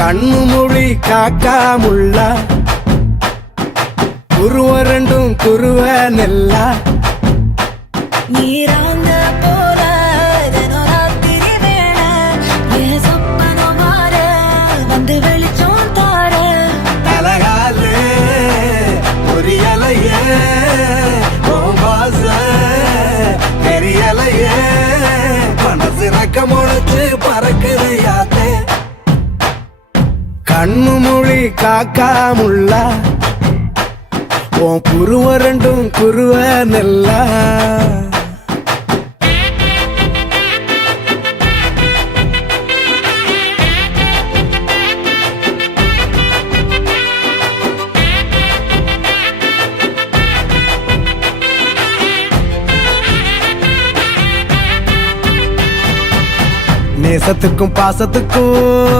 கண்ணு மொழி காக்காமுள்ள குருவ ரெண்டும் குருவ நெல்லா நீராங்க போல தினராத்திரி வேண என் சொப்பனோ மாற வந்து வெளிச்சம் தார தலகாலே பொரியலையே ஓம்பாச பெரியலையே மனசு ரக்க முளைச்சு பறக்குது யாத்தே கண்ணு மொழி காக்காமுள்ள உன் குருவ ரெண்டும் குருவ நெல்லா நேசத்துக்கும் பாசத்துக்கும்